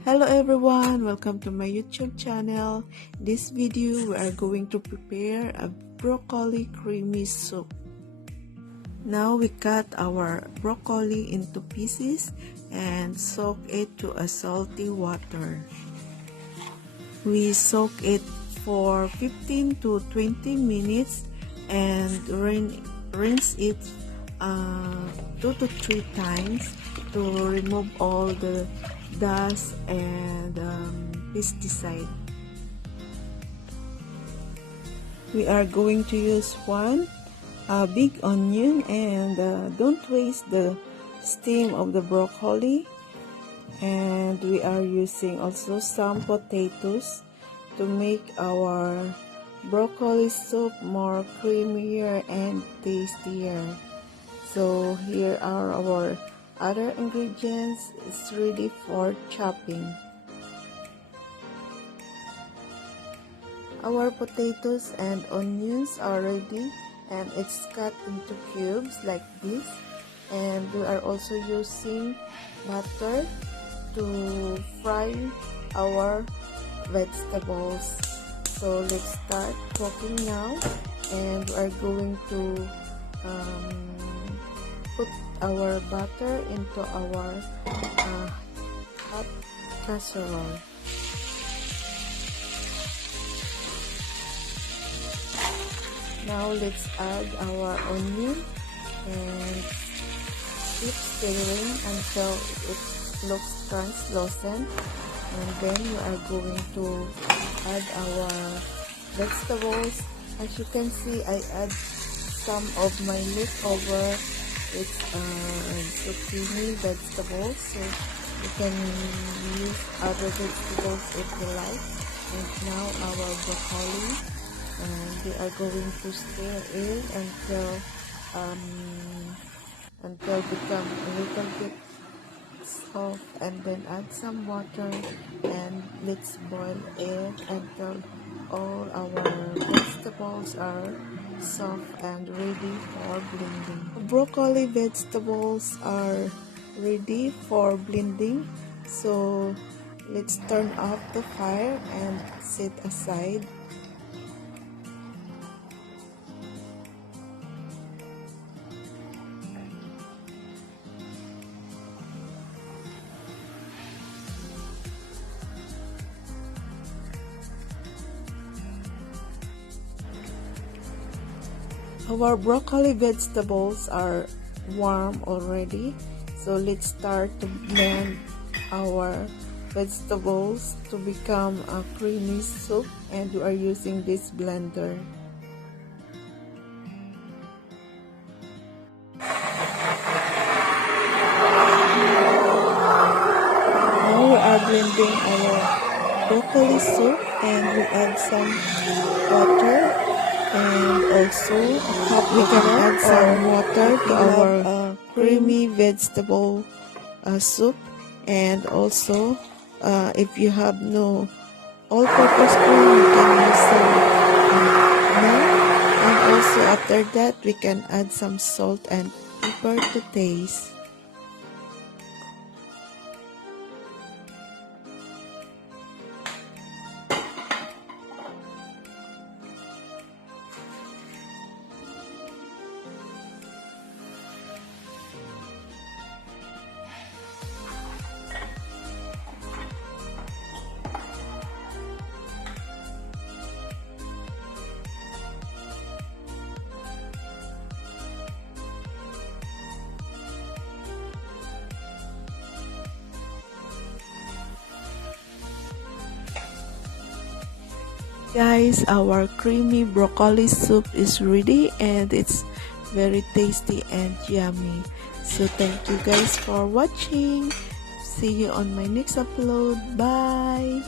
Hello everyone, welcome to my YouTube channel. In this video, we are going to prepare a broccoli creamy soup. Now we cut our broccoli into pieces and soak it to a salty water. We soak it for 15 to 20 minutes and rinse it 2 to 3 times to remove all the dust and pesticide. We are going to use one big onion, and don't waste the stem of the broccoli. And we are using also some potatoes to make our broccoli soup more creamier and tastier. So here are our other ingredients. It's ready for chopping. Our potatoes and onions are ready, and it's cut into cubes like this. And we are also using butter to fry our vegetables. So let's start cooking now, and we are going to put our butter into our hot casserole. Now let's add our onion and keep stirring until it looks translucent, and then we are going to add our vegetables. As you can see, I add some of my leftover zucchini vegetables, so you can use other vegetables if you like. And now our broccoli, and we are going to stir it until become a little bit soft, and then add some water, and let's boil it until all our vegetables are soft and ready for blending. Broccoli vegetables are ready for blending, so let's turn off the fire and set aside. Our broccoli vegetables are warm already, so let's start to blend our vegetables to become a creamy soup, and we are using this blender. Now we are blending our broccoli soup, and we add some water. And also we can add some water to our creamy vegetable soup. And also if you have no all-purpose cream, you can use some milk. And also after that, we can add some salt and pepper to taste. Guys, our creamy broccoli soup is ready, and it's very tasty and yummy. So thank you guys for watching. See you on my next upload. Bye.